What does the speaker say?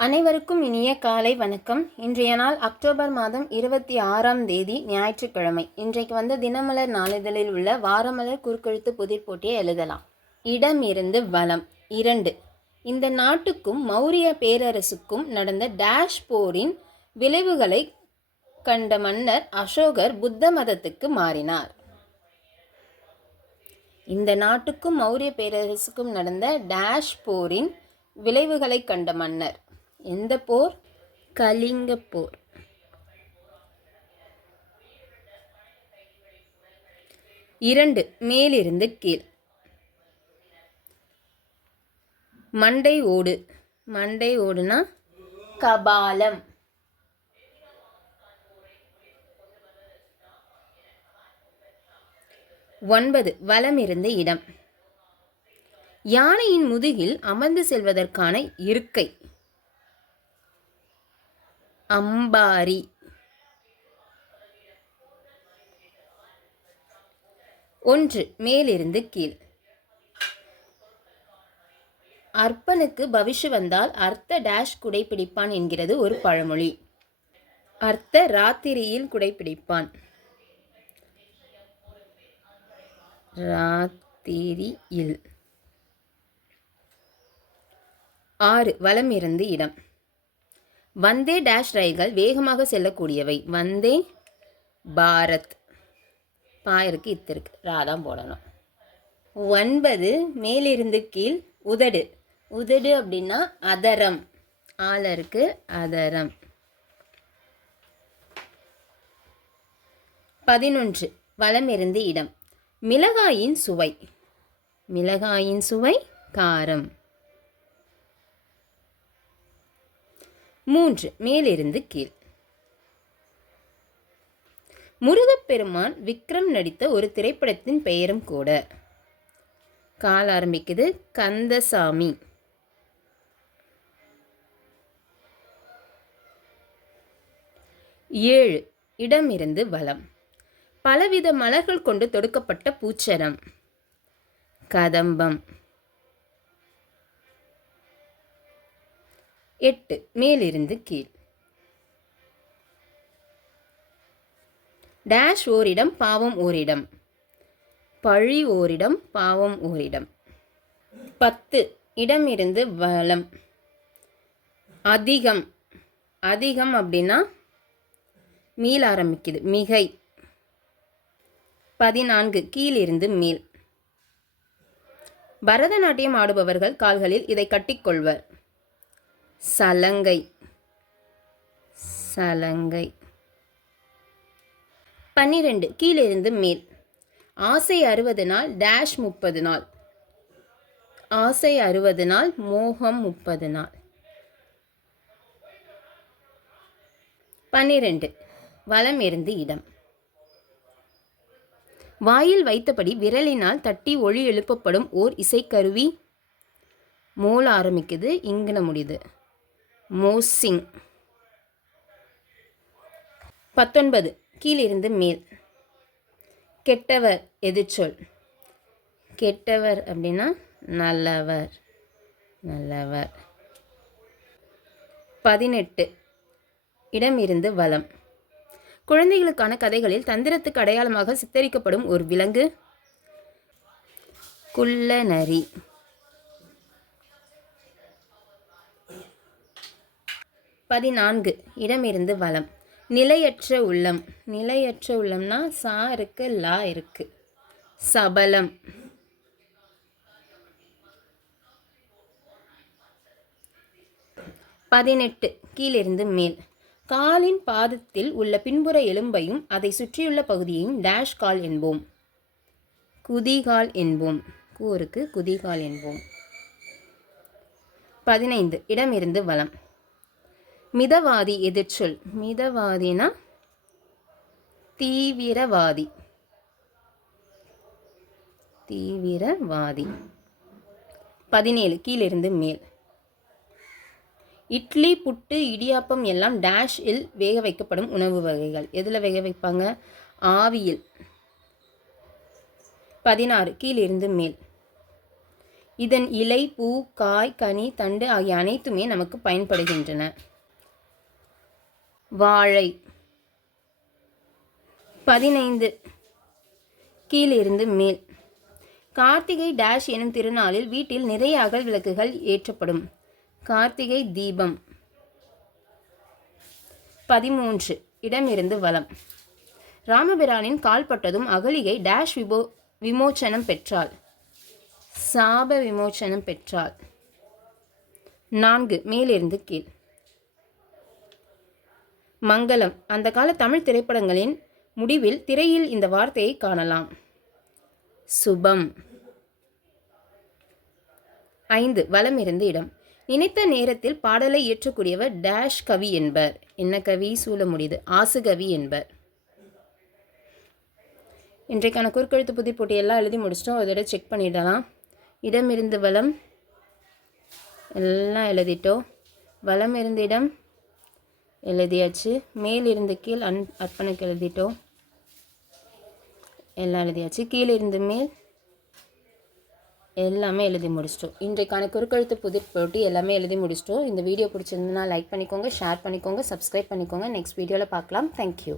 அனைவருக்கும் இனிய காலை வணக்கம். இன்றைய நாள் அக்டோபர் மாதம் 26ஆம் தேதி ஞாயிற்றுக்கிழமை. இன்றைக்கு தினமலர் நாளிதழில் உள்ள வாரமலர் குறுக்கெழுத்து புதிர் போட்டியை எழுதலாம். இடம் இருந்து வலம் 2. இந்த நாட்டுக்கும் மௌரிய பேரரசுக்கும் நடந்த டேஷ் போரின் விளைவுகளை கண்ட மன்னர் அசோகர் புத்த மதத்துக்கு மாறினார். இந்த நாட்டுக்கும் மௌரிய பேரரசுக்கும் நடந்த டேஷ் போரின் விளைவுகளை கண்ட மன்னர். எந்த போர்? கலிங்க போர். 2. மேலிருந்து கீழ். மண்டை ஓடு. மண்டை ஓடுனா கபாலம். ஒன்பது. வலமிருந்து இடம். யானையின் முதுகில் அமர்ந்து செல்வதற்கான இருக்கை. அம்பாரி. 1. மேலிருந்து கீழ். அற்பனுக்கு பவிஷு வந்தால் அர்த்த டேஷ் குடைப்பிடிப்பான் என்கிறது ஒரு பழமொழி. அர்த்த ராத்திரியில் குடைப்பிடிப்பான். ராத்திரியில். 6. வலம் இருந்து இடம். வந்தே டேஷ் ரயில்கள் வேகமாக செல்லக்கூடியவை. வந்தே பாரத். பாயிருக்கு இத்திருக்கு ராதான் போடணும். 9. மேலிருந்து கீழ். உதடு. உதடு அப்படின்னா அதரம். ஆளருக்கு அதரம். 11. வலம் இருந்து இடம். மிளகாயின் சுவை. மிளகாயின் சுவை காரம். 3. மேலிருந்து கீழ். முருகப்பெருமான் விக்ரம் நடித்த ஒரு திரைப்படத்தின் பெயரும் கூட. கால் ஆரம்பிக்குது. கந்தசாமி. 7. இடமிருந்து வலம். பலவித மலர்கள் கொண்டு தொடுக்கப்பட்ட பூச்சரம். கதம்பம். 8. மேலிருந்து கீழ். டேஷ் ஓரிடம் பாவம் ஓரிடம். பழி ஓரிடம் பாவம் ஓரிடம். 10. இடமிருந்து வலம். அதிகம். அதிகம் அப்படின்னா மீள் ஆரம்பிக்குது. மிகை. 14. கீழிருந்து மேல். பரதநாட்டியம் ஆடுபவர்கள் கால்களில் இதை கட்டிக்கொள்வர். சலங்கை. சலங்கை. 12. கீழிருந்து மேல். ஆசை 60 நாள் டேஷ் 30 நாள். ஆசை 60 நாள் மோகம் 30 நாள். 12. வலம் இருந்து இடம். வாயில் வைத்தபடி விரலினால் தட்டி ஒளி எழுப்பப்படும் ஓர் இசைக்கருவி. மோல் ஆரம்பிக்குது. இங்கன முடியுது. மோசிங். 19. கீழிருந்து மேல். கெட்டவர் எதிர்ச்சொல். கெட்டவர் அப்படின்னா நல்லவர். நல்லவர். 18. இடமிருந்து வலம். குழந்தைகளுக்கான கதைகளில் தந்திரத்துக்கு அடையாளமாக சித்தரிக்கப்படும் ஒரு விலங்கு. குள்ளநரி. 14. இடமிருந்து வலம். நிலையற்ற உள்ளம். நிலையற்ற உள்ளம்னா சா இருக்கு லா இருக்கு. சபலம். 18. கீழிருந்து மேல். காலின் பாதத்தில் உள்ள பின்புற எலும்பையும் அதை சுற்றியுள்ள பகுதியையும் டேஷ் கால் என்போம். குதிகால் என்போம். கூருக்கு குதிகால் என்போம். 15. இடமிருந்து வலம். மிதவாதி எதிர்ச்சொல். மிதவாதினா தீவிரவாதி. தீவிரவாதி. 17. கீழிருந்து மேல். இட்லி புட்டு இடியாப்பம் எல்லாம் டேஷ் இல் வேக வைக்கப்படும் உணவு வகைகள். எதில் வேக வைப்பாங்க? ஆவியில். 16. கீழிருந்து மேல். இதன் இலை, பூ, காய், கனி, தண்டு ஆகிய அனைத்துமே நமக்கு பயன்படுகின்றன. வாழை. 15 கீழிருந்து மேல். கார்த்திகை டேஷ் எனும் திருநாளில் வீட்டில் நிறைய அகல் விளக்குகள் ஏற்றப்படும். கார்த்திகை தீபம். 13 இடமிருந்து வலம். ராமபிரானின் கால்பட்டதும் அகலிகை டேஷ் விமோச்சனம் பெற்றாள். சாப விமோச்சனம் பெற்றாள். 4 மேலிருந்து கீழ். மங்களம். அந்த கால தமிழ் திரைப்படங்களின் முடிவில் திரையில் இந்த வார்த்தையை காணலாம். சுபம். 5 வலமிருந்து இடம். நினைத்த நேரத்தில் பாடலை இயற்றக்கூடியவர் டேஷ் கவி என்பர். என்ன கவி? சூழ முடியுது. ஆசுகவி என்பர். இன்றைக்கான குறுக்கெழுத்து புதிர் போட்டி எல்லாம் எழுதி முடிச்சிட்டோம். அதோட செக் பண்ணிடலாம். இடமிருந்து வலம் எல்லாம் எழுதிட்டோம். வலம் இருந்து இடம் எழுதியாச்சு. மேலிருந்து கீழ் அர்ப்பணுக்கு எழுதிட்டோம். எல்லாம் எழுதியாச்சு. கீழிருந்து மேல் எல்லாமே எழுதி முடிச்சிட்டோம். இன்றைக்கான குறுக்கெழுத்து புதிர் போட்டி எல்லாமே எழுதி முடிச்சிட்டோம். இந்த வீடியோ பிடிச்சிருந்ததுன்னா லைக் பண்ணிக்கோங்க, ஷேர் பண்ணிக்கோங்க, சப்ஸ்கிரைப் பண்ணிக்கோங்க. நெக்ஸ்ட் வீடியோவில் பார்க்கலாம். தேங்க்யூ.